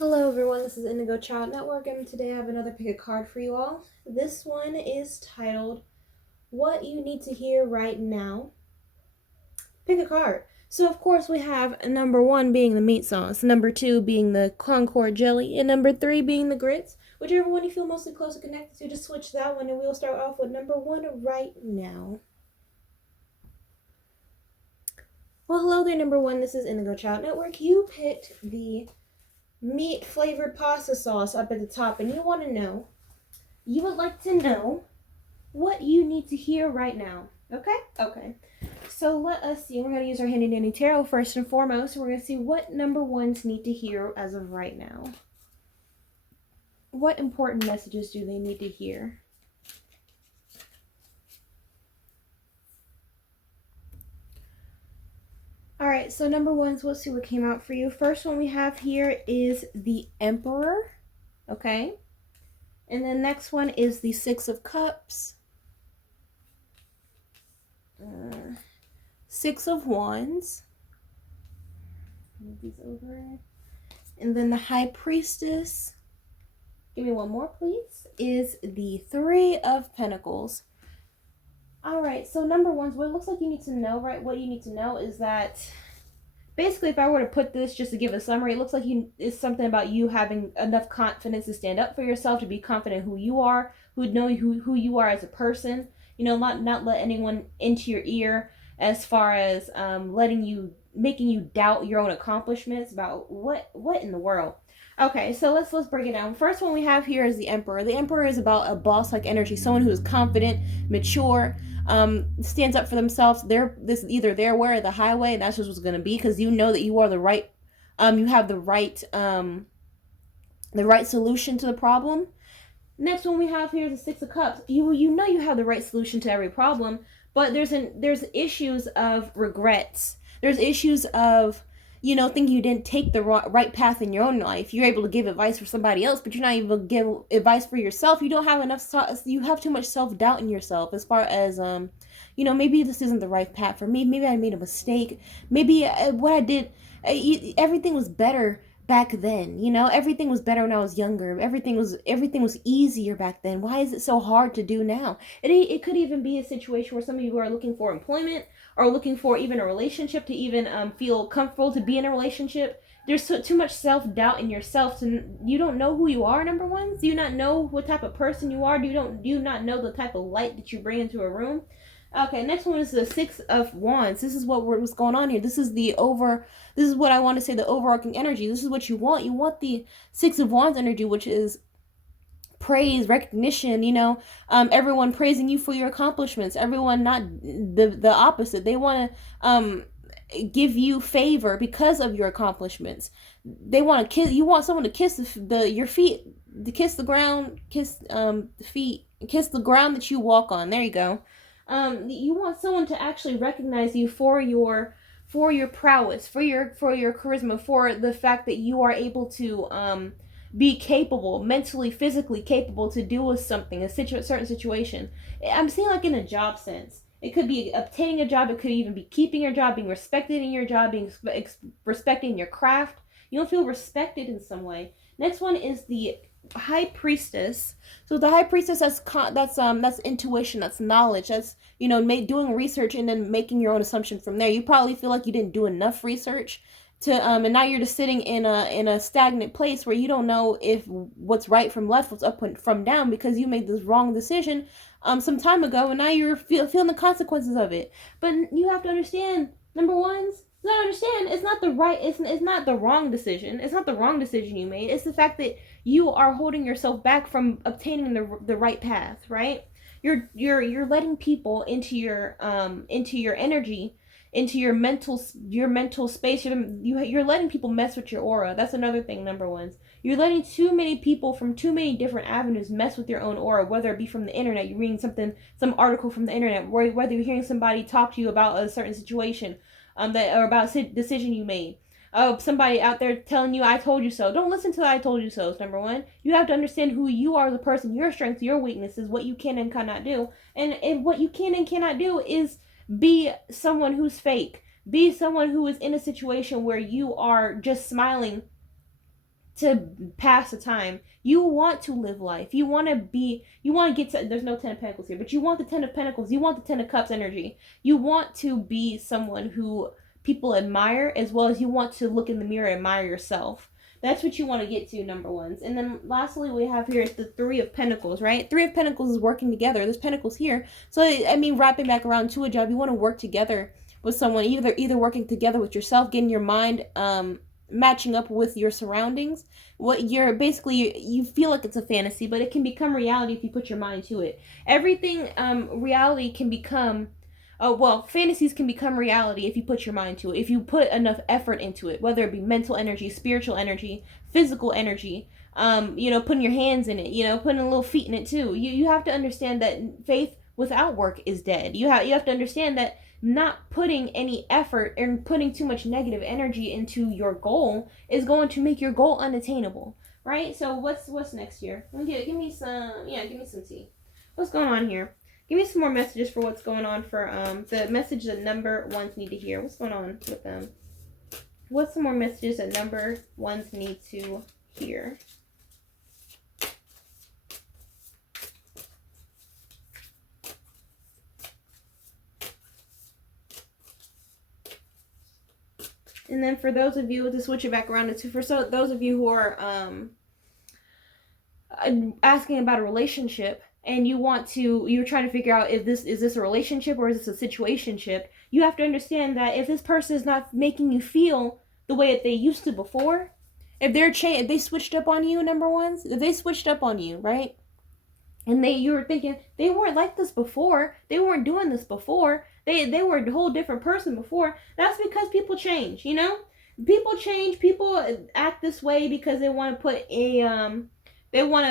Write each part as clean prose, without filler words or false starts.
Hello everyone, this is Indigo Child Network, and today I have another pick a card for you all. This one is titled, What You Need to Hear Right Now. Pick a card. So of course we have number 1 being the meat sauce, number 2 being the Concord jelly, and number 3 being the grits. Whichever one you feel mostly close and connected to, just switch that one, and we'll start off with number 1 right now. Well, hello there, number 1, this is Indigo Child Network. You picked the meat flavored pasta sauce up at the top, and you would like to know what you need to hear right now. Okay. So let us see. We're going to use our handy dandy tarot first and foremost. We're going to see what number ones need to hear as of right now. What important messages do they need to hear? Alright, so number ones, let's see what came out for you. First one we have here is the Emperor. Okay. And then next one is the Six of Cups. Six of Wands. Move these over. And then the High Priestess. Give me one more, please. Is the Three of Pentacles. Alright, so number one, what it looks like you need to know, right? What you need to know is that basically, if I were to put this just to give a summary, it looks like it's something about you having enough confidence to stand up for yourself, to be confident who you are, who know who you are as a person. You know, not let anyone into your ear as far as making you doubt your own accomplishments about what in the world. Okay, so let's break it down. First one we have here is the Emperor. The Emperor is about a boss-like energy, someone who is confident, mature, stands up for themselves. This is either their way or the highway, and that's just what's going to be, because you know that you are the right, you have the right solution to the problem. Next one we have here is the Six of Cups. You know you have the right solution to every problem, but there's issues of regrets. There's issues of think you didn't take the right path in your own life. You're able to give advice for somebody else, but you're not able to give advice for yourself. You don't have enough. You have too much self-doubt in yourself, as far as maybe this isn't the right path for me. Maybe I made a mistake. Maybe what I did, everything was better back then. Everything was better when I was younger. Everything was easier back then. Why is it so hard to do now? It could even be a situation where some of you are looking for employment, or looking for even a relationship, to even feel comfortable to be in a relationship. There's too much self-doubt in yourself, and you don't know who you are, number one. Do you not know what type of person you are? Do you not know the type of light that you bring into a room? Okay, next one is the Six of Wands. This is what's going on here. This is what I want to say, the overarching energy. This is what you want. You want the Six of Wands energy, which is praise, recognition, everyone praising you for your accomplishments. Everyone not the opposite. They want to give you favor because of your accomplishments. They want to kiss. You want someone to kiss your feet, to kiss the ground, kiss the feet, kiss the ground that you walk on. There you go. You want someone to actually recognize you for your prowess, for your charisma, for the fact that you are able to be capable, mentally, physically capable to do with something, a certain situation. I'm seeing like in a job sense. It could be obtaining a job. It could even be keeping your job, being respected in your job, being respecting your craft. You don't feel respected in some way. Next one is the High Priestess. So the High Priestess, that's intuition, that's knowledge, that's doing research and then making your own assumption from there. You probably feel like you didn't do enough research to and now you're just sitting in a stagnant place where you don't know if what's right from left, what's up from down, because you made this wrong decision some time ago, and now you're feeling the consequences of it. But you have to understand, number ones, you gotta understand, it's not the wrong decision. It's not the wrong decision you made. It's the fact that you are holding yourself back from obtaining the right path, right? You're letting people into your energy, into your mental space. You're letting people mess with your aura. That's another thing, number ones. You're letting too many people from too many different avenues mess with your own aura, whether it be from the internet, you're reading some article from the internet, whether you're hearing somebody talk to you about a certain situation, or about a decision you made. Somebody out there telling you, I told you so. Don't listen to the I told you so, number one. You have to understand who you are as a person, your strengths, your weaknesses, what you can and cannot do. And what you can and cannot do is be someone who's fake. Be someone who is in a situation where you are just smiling pass the time. You want to live life. You want to get to, there's no 10 of Pentacles here, but you want the 10 of Pentacles. You want the 10 of Cups energy. You want to be someone who people admire, as well as you want to look in the mirror and admire yourself. That's what you want to get to, number ones. And then lastly, we have here is the 3 of Pentacles, right? 3 of Pentacles is working together. There's Pentacles here. So, I mean, wrapping back around to a job, you want to work together with someone, either working together with yourself, getting your mind matching up with your surroundings. What you're basically, you feel like it's a fantasy, but it can become reality if you put your mind to it. Everything reality can become fantasies can become reality if you put your mind to it, if you put enough effort into it, whether it be mental energy, spiritual energy, physical energy, putting your hands in it, putting a little feet in it too. You have to understand that faith without work is dead. You have to understand that not putting any effort and putting too much negative energy into your goal is going to make your goal unattainable, right? So what's next here? Give me some tea. What's going on here? Give me some more messages for what's going on for the message that number ones need to hear. What's going on with them? What's some more messages that number ones need to hear? And then for those of you, to switch it back around to those of you who are asking about a relationship, and you're trying to figure out if is this a relationship or is this a situationship, you have to understand that if this person is not making you feel the way that they used to before, if they switched up on you, number ones, if they switched up on you, right? And you were thinking, they weren't like this before. They weren't doing this before. They were a whole different person before. That's because people change, People change. People act this way because they want to put what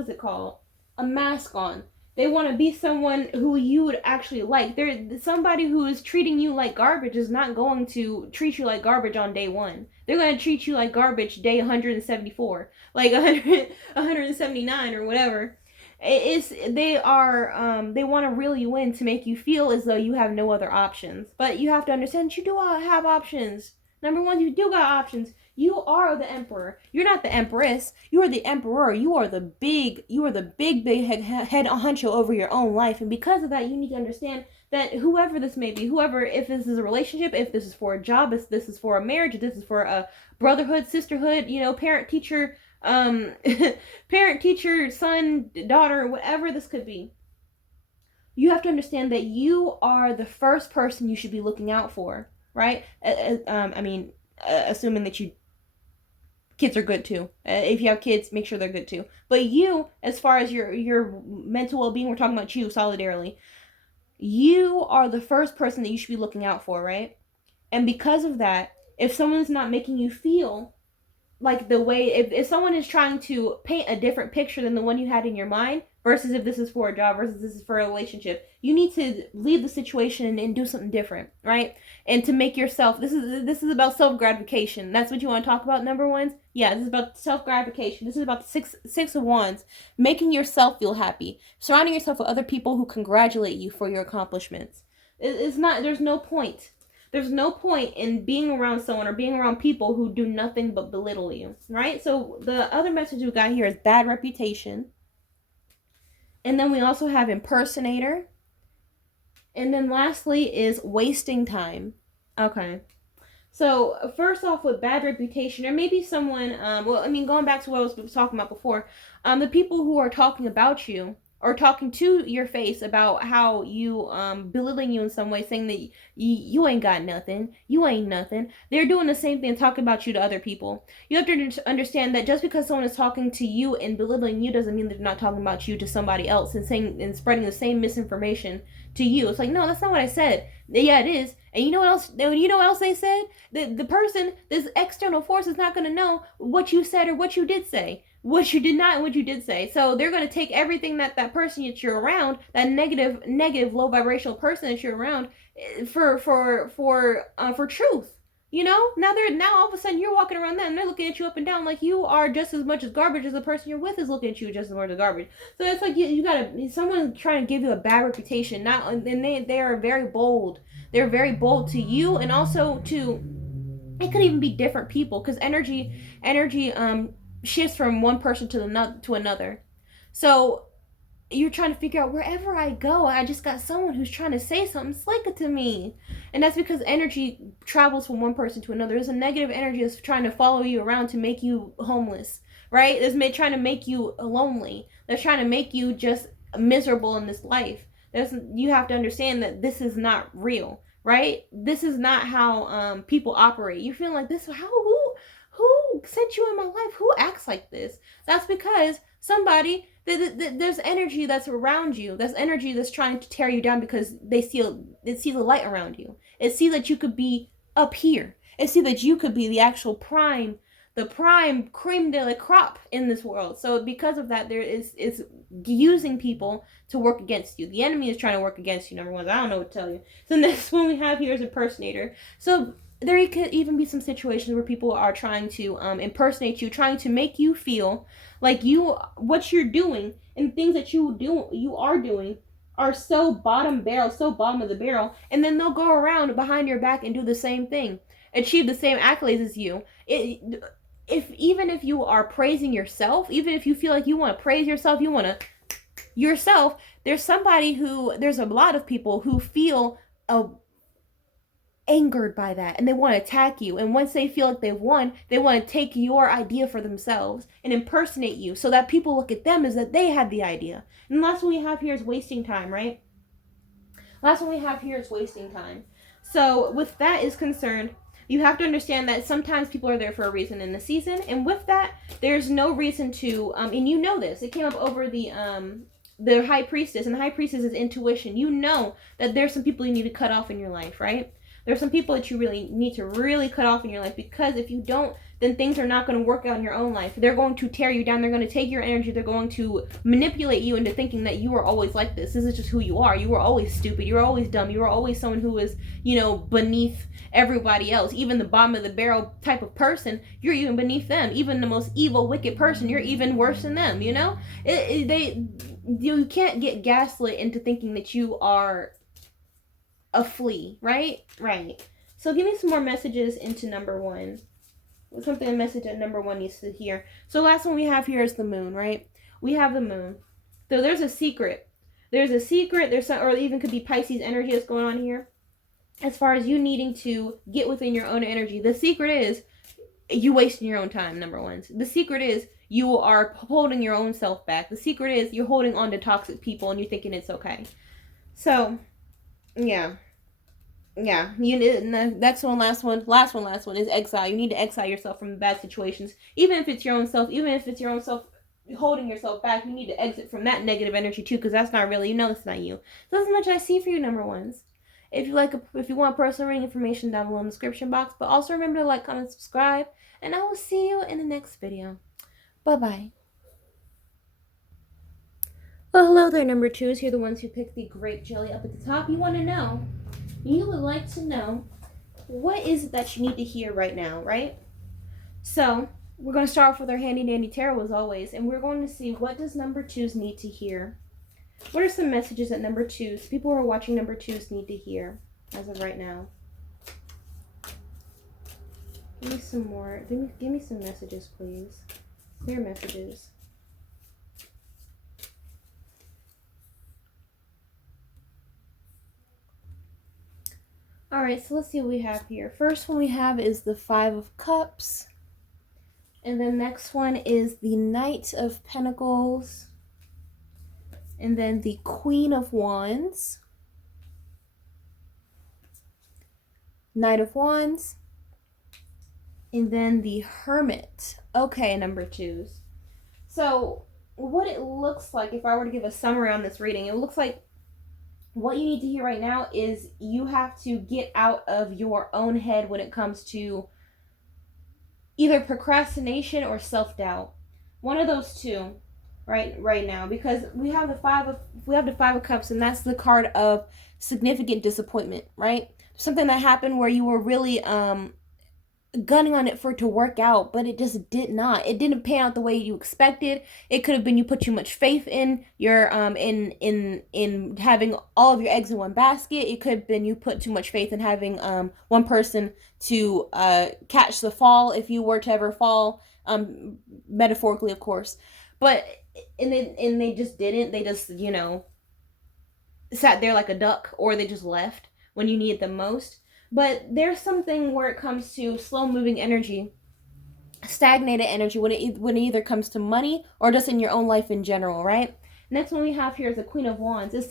is it called? A mask on. They want to be someone who you would actually like. Somebody who is treating you like garbage is not going to treat you like garbage on day 1. They're going to treat you like garbage day 174, like 179 or whatever. They want to reel you in to make you feel as though you have no other options. But you have to understand you do have options. Number one, you do got options. You are the emperor. You're not the empress. You are the emperor. You are the big head honcho over your own life. And because of that, you need to understand that whoever this may be, if this is a relationship, if this is for a job, if this is for a marriage, if this is for a brotherhood, sisterhood, parent, teacher, son, daughter, whatever this could be, you have to understand that you are the first person you should be looking out for, right? Assuming that kids are good too. If you have kids, make sure they're good too. But you, as far as your mental well-being, we're talking about you solidarily. You are the first person that you should be looking out for, right? And because of that, if someone's not making you feel like the way, if someone is trying to paint a different picture than the one you had in your mind, versus if this is for a job, versus this is for a relationship, you need to leave the situation and do something different, right? And to make yourself, this is about self-gratification. That's what you want to talk about, number ones? Yeah, this is about self-gratification. This is about the six of wands. Making yourself feel happy. Surrounding yourself with other people who congratulate you for your accomplishments. There's no point. There's no point in being around someone or being around people who do nothing but belittle you, right? So the other message we got here is bad reputation. And then we also have impersonator. And then lastly is wasting time. Okay. So first off, with bad reputation, or maybe someone, going back to what I was talking about before, the people who are talking about you or talking to your face about how you, belittling you in some way, saying that you ain't got nothing, you ain't nothing. They're doing the same thing, talking about you to other people. You have to understand that just because someone is talking to you and belittling you doesn't mean they're not talking about you to somebody else and saying and spreading the same misinformation to you. It's like, no, that's not what I said. Yeah, it is. And you know what else? You know what else they said? The person, this external force, is not going to know what you said or what you did say, what you did not and what you did say. So they're going to take everything that person that you're around, that negative, low vibrational person that you're around, for truth. Now all of a sudden you're walking around them and they're looking at you up and down like you are just as much as garbage as the person you're with is looking at you just as much as garbage. So it's like you gotta, someone trying to give you a bad reputation, and they are very bold. They're very bold to you and also to It could even be different people, because energy shifts from one person to another. So you're trying to figure out, wherever I go, I just got someone who's trying to say something slick to me. And that's because energy travels from one person to another. There's a negative energy that's trying to follow you around to make you homeless, right? There's trying to make you lonely. They're trying to make you just miserable in this life. You have to understand that this is not real, right? This is not how people operate. You feel like this, who sent you in my life? Who acts like this? That's because somebody, there's energy that's around you. There's energy that's trying to tear you down, because it sees the light around you. It sees that you could be up here. It sees that you could be the actual prime, the prime creme de la crop in this world. So because of that, there is using people to work against you. The enemy is trying to work against you, number one. I don't know what to tell you. So the next one we have here is impersonator. So there could even be some situations where people are trying to impersonate you, trying to make you feel like what you're doing and things that you are doing are so bottom of the barrel, and then they'll go around behind your back and do the same thing, achieve the same accolades as you. Even if you are praising yourself, even if you feel like you want to praise yourself, there's a lot of people who feel angered by that, and they want to attack you. And once they feel like they've won, they want to take your idea for themselves and impersonate you, so that people look at them as that they had the idea. And the last one we have here is wasting time, right? So with that is concerned, you have to understand that sometimes people are there for a reason in the season, and with that, there's no reason to and you know this. It came up over the high priestess, and the high priestess is intuition. You know that there's some people you need to cut off in your life, right? There's some people that you really need to cut off in your life, because if you don't, then things are not going to work out in your own life. They're going to tear you down. They're going to take your energy. They're going to manipulate you into thinking that you are always like this. This is just who you are. You were always stupid. You were always dumb. You were always someone who was, beneath everybody else. Even the bottom of the barrel type of person, you're even beneath them. Even the most evil, wicked person, you're even worse than them, you can't get gaslit into thinking that you are a flea, right? Right. So give me some more messages into number one. Something a message that number one needs to hear. So last one we have here is the moon, right? We have the moon. So there's a secret. Or even could be Pisces energy that's going on here. As far as you needing to get within your own energy. The secret is you wasting your own time, number one. The secret is you are holding your own self back. The secret is you're holding on to toxic people and you're thinking it's okay. So yeah, that's one. Last one is exile. You need to exile yourself from bad situations, even if it's your own self holding yourself back. You need to exit from that negative energy too, because that's not really, it's not you. So that's as much as I see for you, number ones. If you want personal reading information, down below in the description box. But also remember to like, comment, subscribe, and I will see you in the next video. Bye. Well, hello there, number twos. You're the ones who picked the grape jelly up at the top. You would like to know, what is it that you need to hear right now, right? So, we're going to start off with our handy dandy tarot as always, and we're going to see, what does number twos need to hear? What are some messages that people who are watching number twos need to hear as of right now? Give me some more. Give me some messages, please. Clear messages. Alright, so let's see what we have here. First one we have is the Five of Cups. And then next one is the Knight of Pentacles. And then the Queen of Wands. Knight of Wands. And then the Hermit. Okay, number twos. So, what it looks like, if I were to give a summary on this reading, it looks like what you need to hear right now is you have to get out of your own head when it comes to either procrastination or self-doubt. One of those two, right now, because we have the Five of Cups, and that's the card of significant disappointment, right? Something that happened where you were really gunning on it for it to work out, but it just did not. It didn't pan out the way you expected. It could have been you put too much faith in your in having all of your eggs in one basket. It could have been you put too much faith in having one person to catch the fall if you were to ever fall, metaphorically of course. But and they just didn't. They just, sat there like a duck, or they just left when you needed them most. But there's something where it comes to slow moving energy, stagnated energy, when it either comes to money or just in your own life in general, right? Next one we have here is the Queen of Wands. Is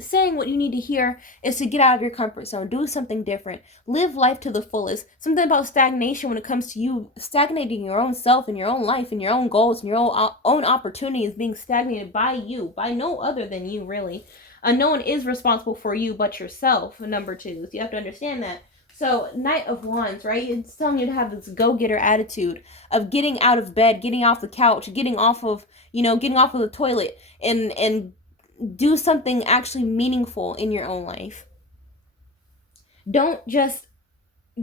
saying what you need to hear is to get out of your comfort zone, do something different, live life to the fullest. Something about stagnation when it comes to you stagnating your own self and your own life and your own goals and your own opportunities being stagnated by you, by no other than you, really. No one is responsible for you but yourself. Number two, so you have to understand that. So, Knight of Wands, right? It's telling you to have this go-getter attitude of getting out of bed, getting off the couch, getting off of the toilet, and do something actually meaningful in your own life. Don't just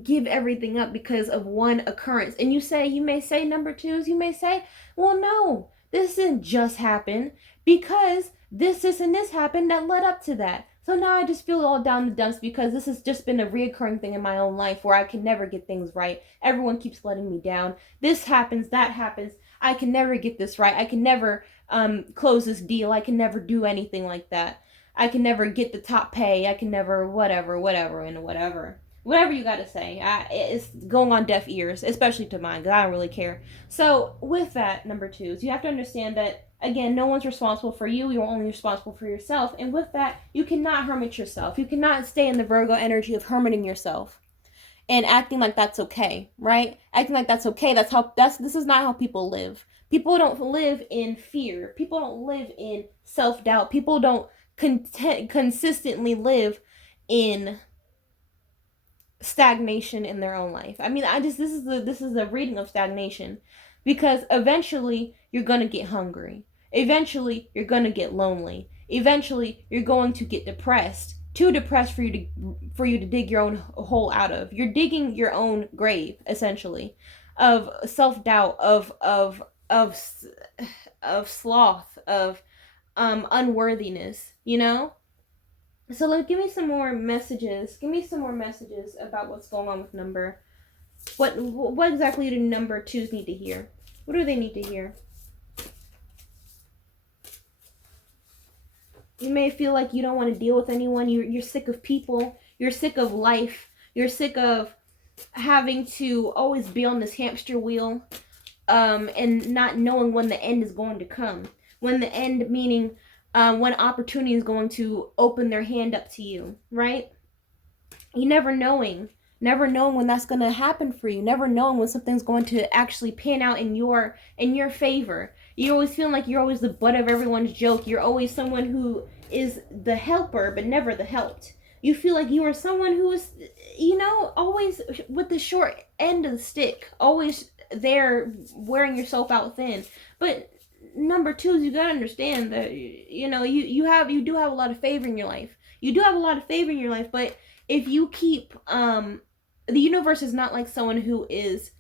give everything up because of one occurrence. And you may say, number twos, you may say, well, no, this didn't just happen because this, and this happened that led up to that. So now I just feel all down the dumps because this has just been a reoccurring thing in my own life where I can never get things right. Everyone keeps letting me down. This happens, that happens. I can never get this right. I can never close this deal. I can never do anything like that. I can never get the top pay. I can never whatever. Whatever you got to say. It's going on deaf ears, especially to mine, because I don't really care. So with that, number twos, you have to understand that, again, no one's responsible for you. You're only responsible for yourself. And with that, you cannot hermit yourself. You cannot stay in the Virgo energy of hermiting yourself and acting like that's okay, right? Acting like that's okay. This is not how people live. People don't live in fear. People don't live in self-doubt. People don't consistently live in stagnation in their own life. I mean, this is the reading of stagnation, because eventually you're going to get hungry. Eventually you're going to get lonely. Eventually you're going to get depressed. Too depressed for you to dig your own hole out of. You're digging your own grave, essentially, of self-doubt, of sloth, of unworthiness, So give me some more messages. Give me some more messages about what's going on with number. What exactly do number twos need to hear? What do they need to hear? You may feel like you don't want to deal with anyone. You're sick of people. You're sick of life. You're sick of having to always be on this hamster wheel, and not knowing when the end is going to come. When the end, meaning when opportunity is going to open their hand up to you, right? You never knowing when that's going to happen for you, never knowing when something's going to actually pan out in your favor. You're always feeling like you're always the butt of everyone's joke. You're always someone who is the helper but never the helped. You feel like you are someone who is, always with the short end of the stick, always there wearing yourself out thin. But number twos, you gotta understand that you do have a lot of favor in your life. You do have a lot of favor in your life, but if you keep the universe is not like someone who is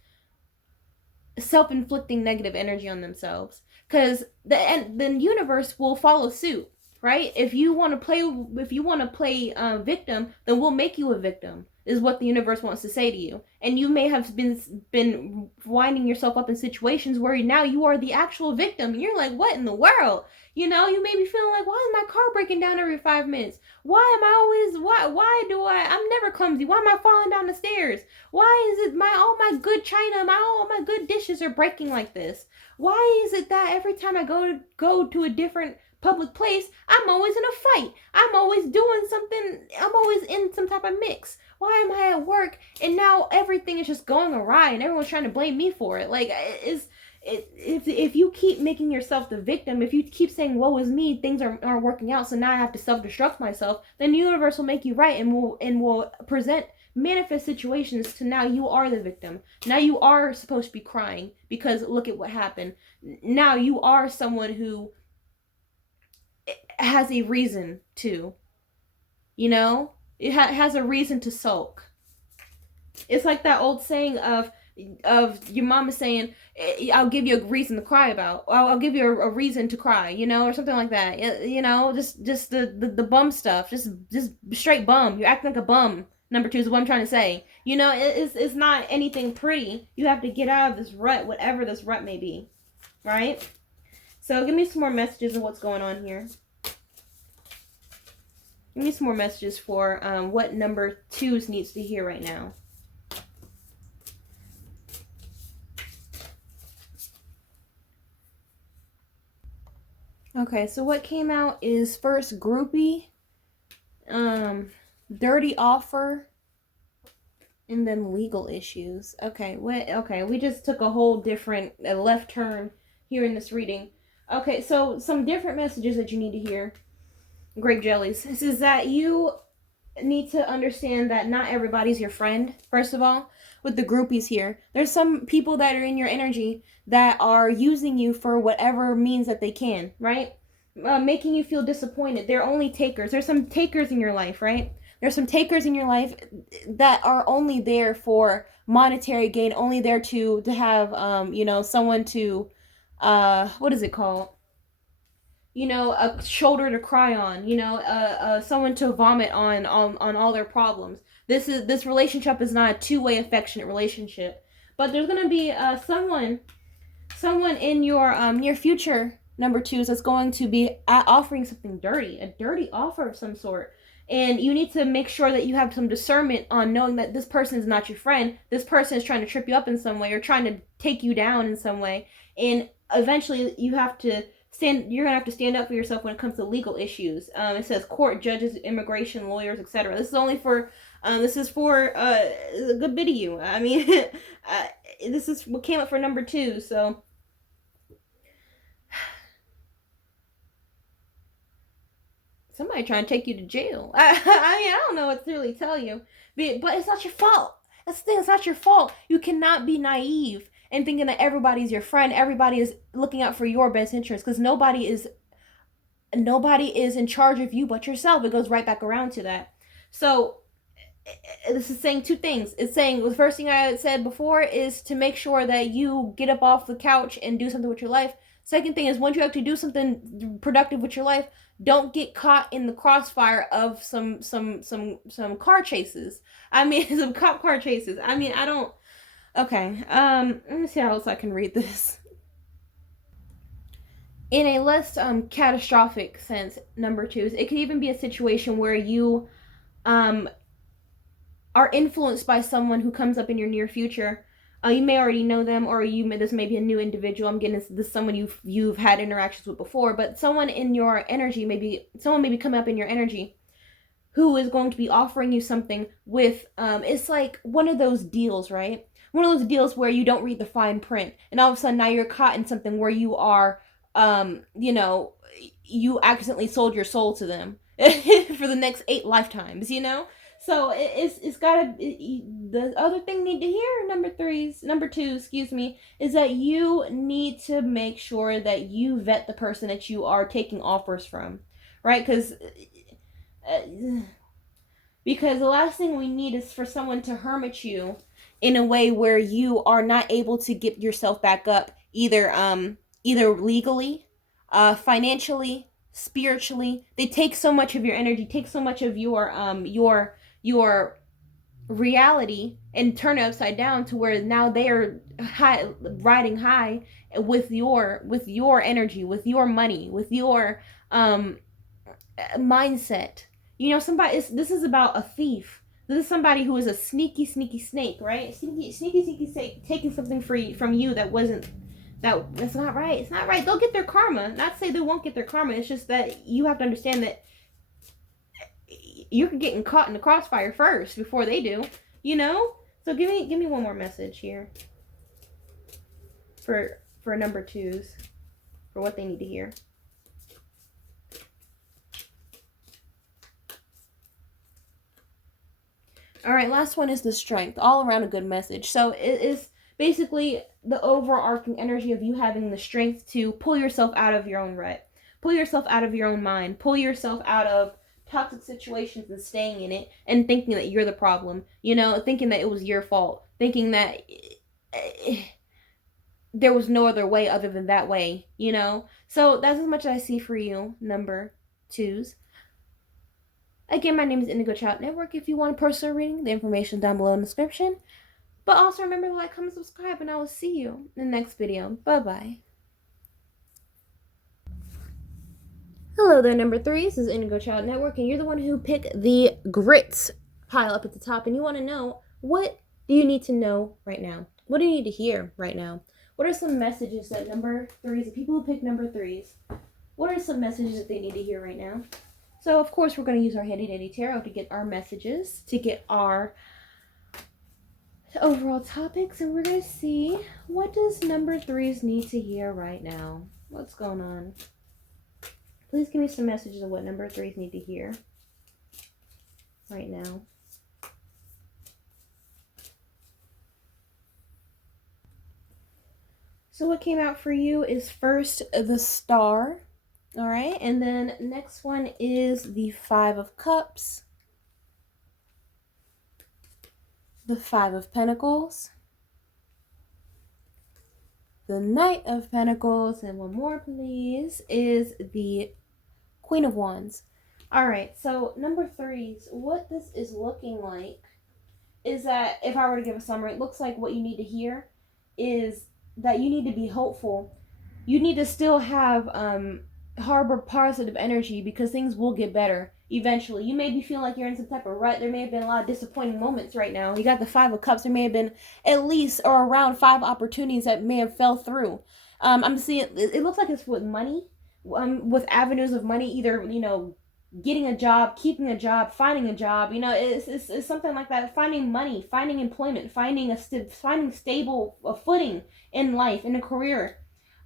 self-inflicting negative energy on themselves, because the universe will follow suit, right? If you want to play victim, then we'll make you a victim, is what the universe wants to say to you. And you may have been winding yourself up in situations where now you are the actual victim. And you're like, what in the world? You may be feeling like, why is my car breaking down every 5 minutes? Why am I always, I'm never clumsy. Why am I falling down the stairs? Why is it all my good china, all my good dishes are breaking like this? Why is it that every time I go to a different public place, I'm always in a fight? I'm always doing something. I'm always in some type of mix. Why am I at work and now everything is just going awry and everyone's trying to blame me for it? Like, if you keep making yourself the victim, if you keep saying, woe is me, things aren't working out, so now I have to self-destruct myself, then the universe will make you right and will manifest situations to now you are the victim. Now you are supposed to be crying because look at what happened. Now you are someone who has a reason to, it has a reason to sulk. It's like that old saying of your mama saying, "I'll give you a reason to cry about. I'll give you a reason to cry," or something like that. Just the bum stuff. Just straight bum. You're acting like a bum. Number two is what I'm trying to say. It's not anything pretty. You have to get out of this rut, whatever this rut may be, right? So give me some more messages of what's going on here. Give me some more messages for what number twos needs to hear right now. Okay, so what came out is first groupie, dirty offer, and then legal issues. Okay, we just took a whole different left turn here in this reading. Okay, so some different messages that you need to hear. Grape jellies. This is that you need to understand that not everybody's your friend, first of all. With the groupies here, there's some people that are in your energy that are using you for whatever means that they can, right? Making you feel disappointed. They're only takers. There's some takers in your life, right? There's some takers in your life that are only there for monetary gain, only there to have someone to what is it called? A shoulder to cry on, someone to vomit on all their problems. This relationship is not a two-way affectionate relationship, but there's gonna be someone in your near future, number twos, that's going to be offering something dirty, a dirty offer of some sort. And you need to make sure that you have some discernment on knowing that this person is not your friend. This person is trying to trip you up in some way or trying to take you down in some way. And eventually you're gonna have to stand up for yourself when it comes to legal issues. It says court, judges, immigration, lawyers, etc. This is for a good bit of you. I mean, this is what came up for number two. So somebody trying to take you to jail. I don't know what to really tell you, but it's not your fault. That's the thing. It's not your fault. You cannot be naive and thinking that everybody's your friend. Everybody is looking out for your best interest, because nobody is in charge of you but yourself. It goes right back around to that. So this is saying two things. It's saying the first thing I said before is to make sure that you get up off the couch and do something with your life. Second thing is, once you actually do something productive with your life, don't get caught in the crossfire of some car chases. I mean, some cop car chases. I mean, I don't. Okay. Let me see how else I can read this. In a less catastrophic sense, number twos, it could even be a situation where you are influenced by someone who comes up in your near future. You may already know them, or this may be a new individual. I'm getting this someone you've had interactions with before, but someone in your energy, someone may be coming up in your energy who is going to be offering you something with it's like one of those deals, right? One of those deals where you don't read the fine print, and all of a sudden now you're caught in something where you are you accidentally sold your soul to them for the next 8 lifetimes, So it's gotta. The other thing you need to hear, number two, is that you need to make sure that you vet the person that you are taking offers from, right? Because the last thing we need is for someone to hermit you in a way where you are not able to get yourself back up, either legally, financially, spiritually. They take so much of your energy, take so much of your reality, and turn it upside down to where now they are riding high with your energy, with your money, with your mindset. This is about a thief. This is somebody who is a sneaky snake, right? Sneaky snake, taking something from you that's not right. It's not right. They'll get their karma. Not to say they won't get their karma. It's just that you have to understand that you're getting caught in the crossfire first before they do. So give me one more message here for number twos, for what they need to hear. All right, last one is the strength. All around a good message. So it is basically the overarching energy of you having the strength to pull yourself out of your own rut, pull yourself out of your own mind, pull yourself out of toxic situations and staying in it and thinking that you're the problem, you know, thinking that it was your fault, thinking that there was no other way other than that way, you know? So that's as much as I see for you, number twos. Again, my name is indigochilddnetwork. If you want a personal reading, the information is down below in the description. But also remember to like, comment, subscribe, and I will see you in the next video. Bye-bye. Hello there, number threes. This is Indigo Child Network, and you're the one who picked the grits pile up at the top, and you want to know, what do you need to know right now? What do you need to hear right now? What are some messages that number threes, the people who pick number threes, what are some messages that they need to hear right now? So, of course, we're going to use our Handy Dandy Tarot to get our messages, to get our overall topics, and we're going to see, what does number threes need to hear right now? What's going on? Please give me some messages of what number threes need to hear right now. So what came out for you is first the Star. All right, and then next one is the Five of Cups, the Five of Pentacles, the Knight of Pentacles, and one more, please, is the Queen of Wands. All right, so number threes, what this is looking like is that, if I were to give a summary, it looks like what you need to hear is that you need to be hopeful. You need to still have harbor positive energy, because things will get better eventually. You may be feeling like you're in some type of rut. There may have been a lot of disappointing moments right now. You got the Five of Cups. There may have been at least or around 5 opportunities that may have fell through. I'm seeing it looks like it's with money, with avenues of money, either, you know, getting a job, keeping a job, finding a job, you know, it's something like that. Finding money, finding employment, finding stable footing in life, in a career.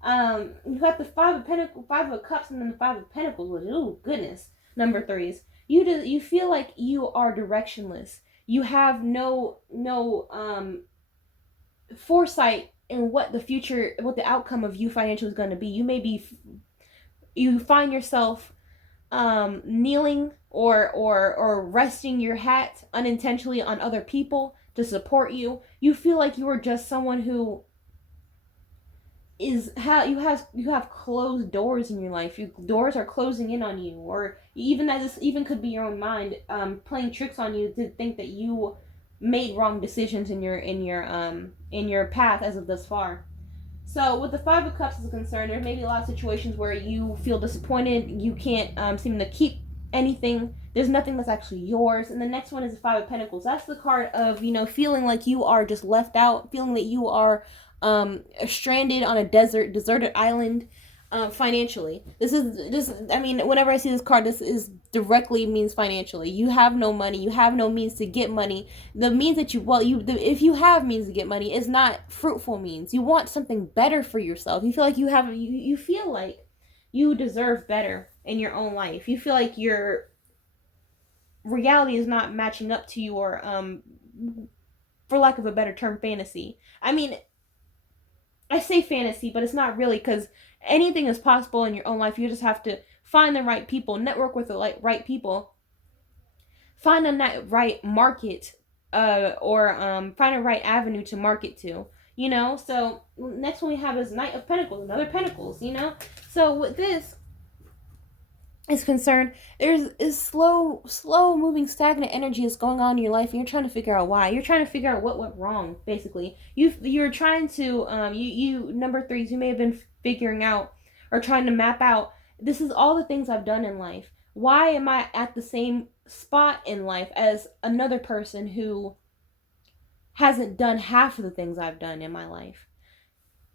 You got the Five of Cups, and then the Five of Pentacles, which, oh goodness, number threes. You feel like you are directionless. You have no foresight in what the future, what the outcome of you financially is going to be. You find yourself kneeling or resting your hat unintentionally on other people to support you. You feel like you are just someone who you have closed doors in your life. Doors are closing in on you, or even that this even could be your own mind playing tricks on you to think that you made wrong decisions in your path as of thus far. So with the Five of Cups is concerned, there may be a lot of situations where you feel disappointed. You can't seem to keep anything. There's nothing that's actually yours. And the next one is the Five of Pentacles. That's the card of, you know, feeling like you are just left out, feeling that you are stranded on a deserted island financially. I mean, whenever I see this card, this is directly means financially. You have no money. You have no means to get money. The means that if you have means to get money, is not fruitful means. You want something better for yourself. You feel like you feel like you deserve better in your own life. You feel like your reality is not matching up to your, for lack of a better term, fantasy. I mean, I say fantasy, but it's not really, because anything is possible in your own life. You just have to find the right people, network with the right people, find a right market, or find a right avenue to market to, you know. So next one we have is Knight of Pentacles, another Pentacles, you know. So with this is concerned, there's slow moving stagnant energy is going on in your life, and you're trying to figure out why. You're trying to figure out what went wrong, basically. You're trying to you number threes, you may have been figuring out or trying to map out, this is all the things I've done in life. Why am I at the same spot in life as another person who hasn't done half of the things I've done in my life?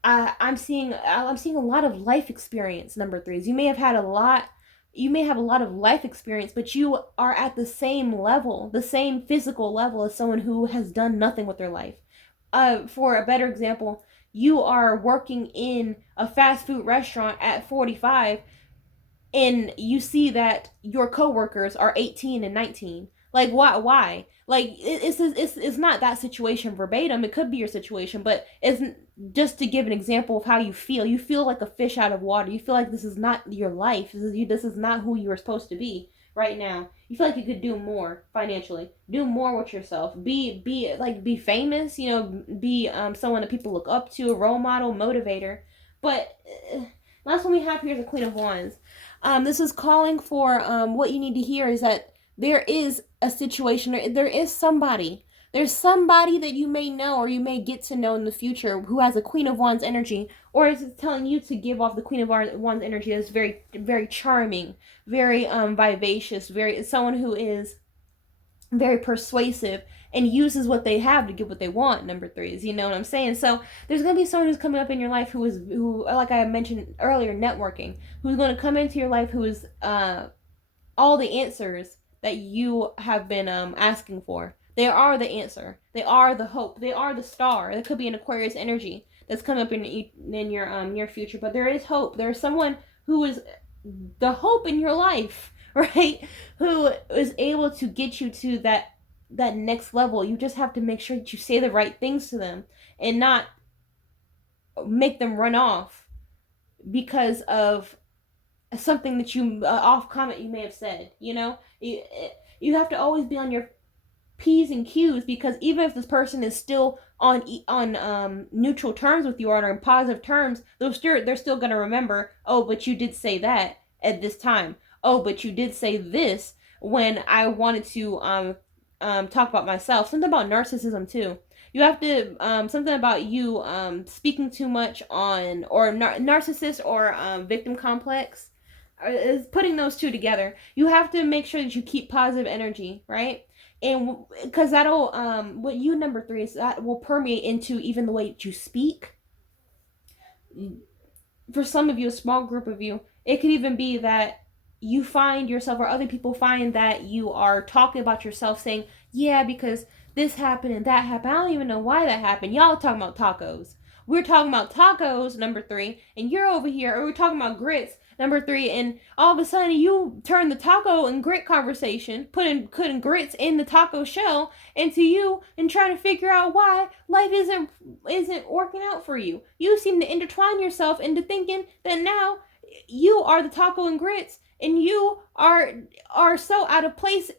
I'm seeing a lot of life experience, number threes. You may have a lot of life experience, but you are at the same level, the same physical level as someone who has done nothing with their life. For a better example, you are working in a fast food restaurant at 45, and you see that your coworkers are 18 and 19. Like, why? Like, it's not that situation verbatim. It could be your situation, but it's just to give an example of how you feel. You feel like a fish out of water. You feel like this is not your life. This is not who you are supposed to be. right now. You feel like you could do more financially, do more with yourself, be famous, be someone that people look up to, a role model, motivator. But last one we have here is the Queen of Wands. This is calling for what you need to hear is that there is a situation, there is somebody. There's somebody that you may know or you may get to know in the future who has a Queen of Wands energy, or is telling you to give off the Queen of Wands energy that's very, very charming, very vivacious, very someone who is very persuasive and uses what they have to get what they want. Number three is, you know what I'm saying? So there's gonna be someone who's coming up in your life who, like I mentioned earlier, networking, who's going to come into your life who is all the answers that you have been asking for. They are the answer. They are the hope. They are the star. It could be an Aquarius energy that's coming up in your near future. But there is hope. There is someone who is the hope in your life, right? Who is able to get you to that next level. You just have to make sure that you say the right things to them and not make them run off because of something that you off comment you may have said. You have to always be on your P's and Q's, because even if this person is still on neutral terms with you or in positive terms, they're still gonna remember, oh, but you did say that at this time. Oh, but you did say this when I wanted to talk about myself. Something about narcissism too. You have to something about you speaking too much on, or narcissist or victim complex is putting those two together. You have to make sure that you keep positive energy, right? And because that'll what you number three is, that will permeate into even the way that you speak. For some of you, a small group of you, it could even be that you find yourself, or other people find that you are talking about yourself, saying, yeah, because this happened and that happened, I don't even know why that happened. Y'all talking about tacos. We're talking about tacos, number three, and you're over here, or we're talking about grits, number three, and all of a sudden you turn the taco and grit conversation, putting grits in the taco shell, into you and trying to figure out why life isn't working out for you. You seem to intertwine yourself into thinking that now you are the taco and grits, and you are so out of place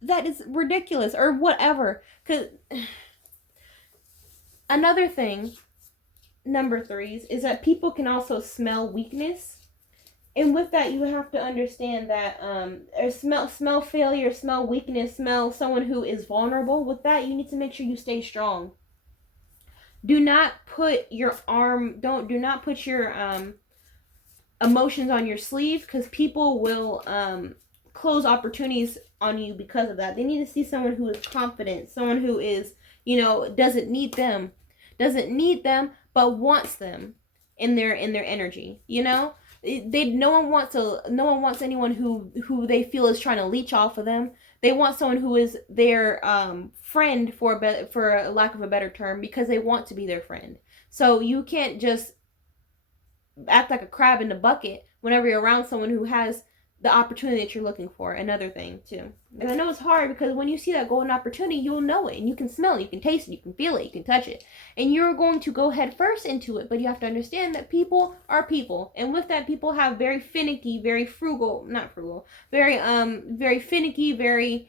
that is ridiculous, or whatever. Because another thing, number threes, is that people can also smell weakness. And with that, you have to understand that or smell failure, smell weakness, smell someone who is vulnerable. With that, you need to make sure you stay strong. Do not put your do not put your emotions on your sleeve, because people will close opportunities on you because of that. They need to see someone who is confident, someone who is, doesn't need them, but wants them in their energy. No one wants anyone who they feel is trying to leech off of them. They want someone who is their friend, for a lack of a better term, because they want to be their friend. So you can't just act like a crab in the bucket whenever you're around someone who has the opportunity that you're looking for. Another thing too, and I know it's hard, because when you see that golden opportunity, you'll know it, and you can smell it, you can taste it, you can feel it, you can touch it, and you're going to go head first into it. But you have to understand that people are people, and with that, people have very finicky, very frugal, not frugal, very finicky, very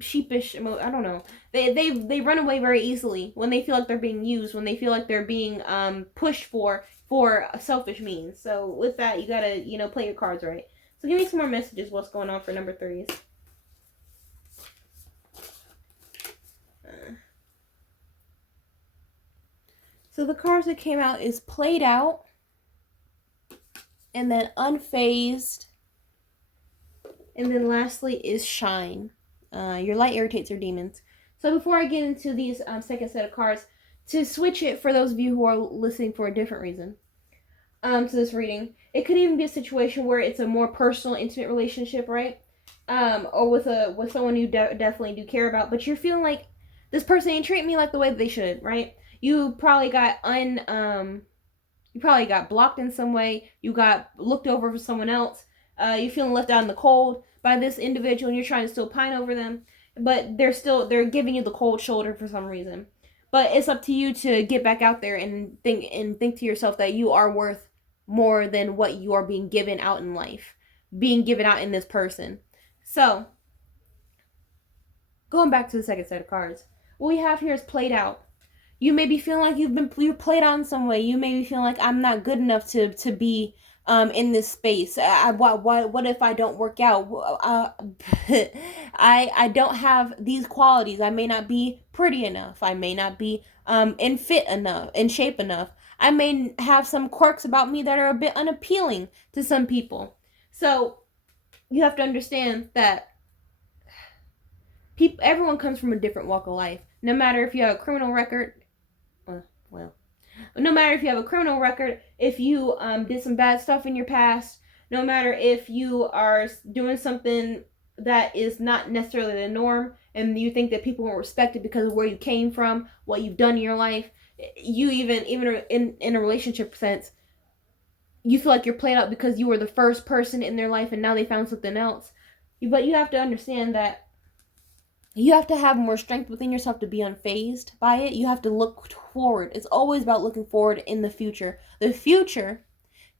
sheepish. I don't know. They run away very easily when they feel like they're being used, when they feel like they're being pushed for selfish means. So with that, you gotta play your cards right. So give me some more messages. What's going on for number threes? So the cards that came out is played out, and then unfazed, and then lastly is shine. Your light irritates your demons. So before I get into these second set of cards, to switch it for those of you who are listening for a different reason to this reading, it could even be a situation where it's a more personal, intimate relationship, right? Or with someone you definitely do care about, but you're feeling like this person ain't treating me like the way that they should, right? You probably got blocked in some way. You got looked over for someone else. You're feeling left out in the cold by this individual, and you're trying to still pine over them, but they're giving you the cold shoulder for some reason. But it's up to you to get back out there and think to yourself that you are worth more than what you are being given out in life, being given out in this person. So, going back to the second set of cards, what we have here is played out. You may be feeling like you're played out in some way. You may be feeling like I'm not good enough to be in this space. What if I don't work out? I don't have these qualities. I may not be pretty enough. I may not be in fit enough, in shape enough. I may have some quirks about me that are a bit unappealing to some people. So you have to understand that everyone comes from a different walk of life. No matter if you have a criminal record, well, no matter if you have a criminal record, if you did some bad stuff in your past, no matter if you are doing something that is not necessarily the norm and you think that people won't respect it because of where you came from, what you've done in your life, you even in a relationship sense, you feel like you're played out because you were the first person in their life and now they found something else. But you have to understand that you have to have more strength within yourself to be unfazed by it. You have to look forward. It's always about looking forward in the future. The future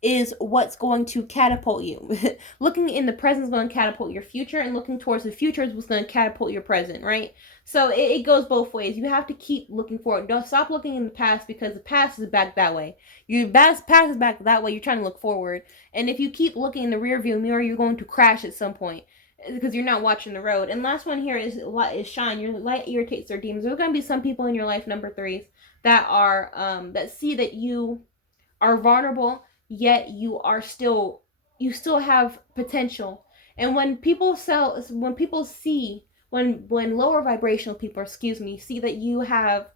is what's going to catapult you. Looking in the present is going to catapult your future, and looking towards the future is what's going to catapult your present, right? So it goes both ways. You have to keep looking forward. Don't stop looking in the past, because the past is back that way. Your past is back that way. You're trying to look forward. And if you keep looking in the rear view mirror, you're going to crash at some point, because you're not watching the road. And last one here is shine. Your light irritates their demons. There's going to be some people in your life, number 3s, that are that see that you are vulnerable, yet you still have potential. And when lower vibrational people, see that you have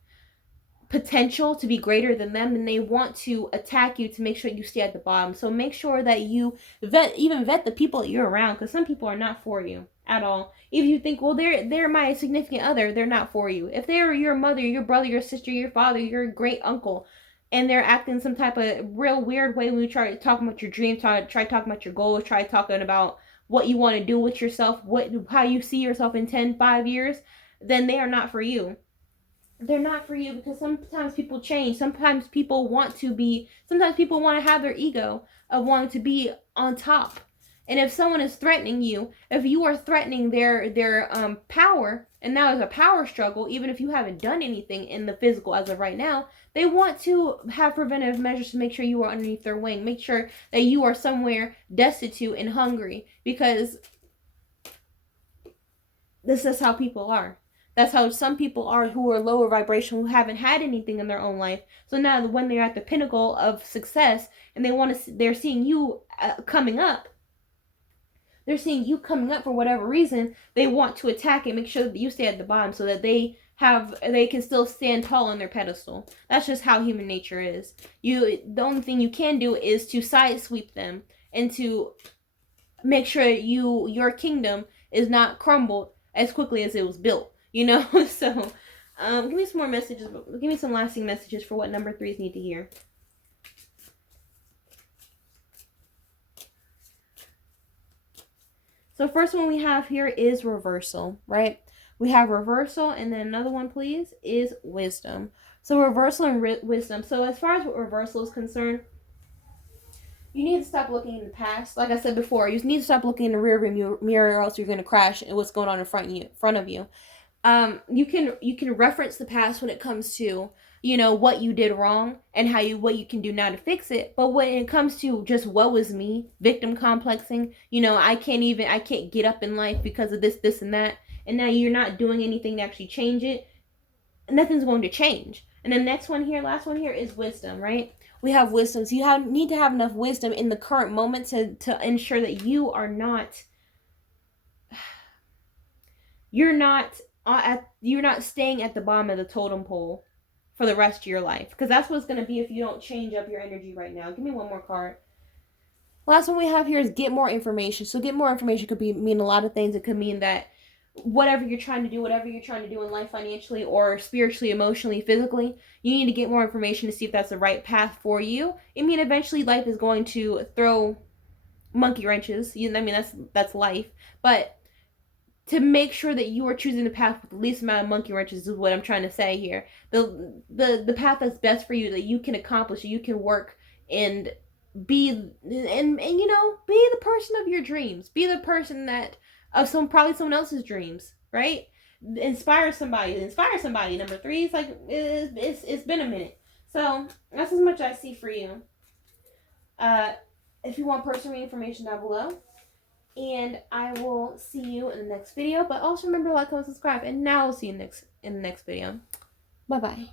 potential to be greater than them, and they want to attack you to make sure you stay at the bottom. So make sure that you vet the people that you're around, because some people are not for you at all. If you think, well, they're my significant other, they're not for you. If they're your mother, your brother, your sister, your father, your great uncle, and they're acting some type of real weird way when you try talking about your dreams, try talking about your goals, try talking about what you want to do with yourself, how you see yourself in 5 years, then they are not for you. They're not for you, because sometimes people change. Sometimes people want to have their ego of wanting to be on top. And if someone is threatening you, if you are threatening their power, and now is a power struggle, even if you haven't done anything in the physical as of right now, they want to have preventative measures to make sure you are underneath their wing. Make sure that you are somewhere destitute and hungry, because this is how people are. That's how some people are who are lower vibrational, who haven't had anything in their own life. So now when they're at the pinnacle of success and they're seeing you coming up. They're seeing you coming up for whatever reason. They want to attack and make sure that you stay at the bottom, so that they can still stand tall on their pedestal. That's just how human nature is. The only thing you can do is to side sweep them and to make sure your kingdom is not crumbled as quickly as it was built. So give me some more messages. Give me some lasting messages for what number 3s need to hear. So first one we have here is reversal, right? We have reversal, and then another one, please, is wisdom. So reversal and wisdom. So as far as what reversal is concerned, you need to stop looking in the past. Like I said before, you need to stop looking in the rear view mirror, or else you're going to crash at what's going on in front of you. You can reference the past when it comes to, what you did wrong and what you can do now to fix it. But when it comes to just woe is me, victim complexing, I can't get up in life because of this, and that, and now you're not doing anything to actually change it, nothing's going to change. And the last one here is wisdom, right? We have wisdom. So you need to have enough wisdom in the current moment to ensure that you're not staying at the bottom of the totem pole for the rest of your life, because that's what it's going to be if you don't change up your energy right now. Give me one more card. Last one we have here is get more information. So get more information could mean a lot of things. It could mean that whatever you're trying to do in life, financially or spiritually, emotionally, physically, you need to get more information to see if that's the right path for you. Eventually life is going to throw monkey wrenches. That's life. But to make sure that you are choosing the path with the least amount of monkey wrenches is what I'm trying to say here. The path that's best for you, that you can accomplish, you can work and be and you know, be the person of your dreams. Be the person that of probably someone else's dreams, right? Inspire somebody. Inspire somebody. Number three is like it's been a minute. So that's as much I see for you. If you want personal information down below. And I will see you in the next video. But also remember to like, comment, subscribe. And now I'll see you in the next video. Bye bye.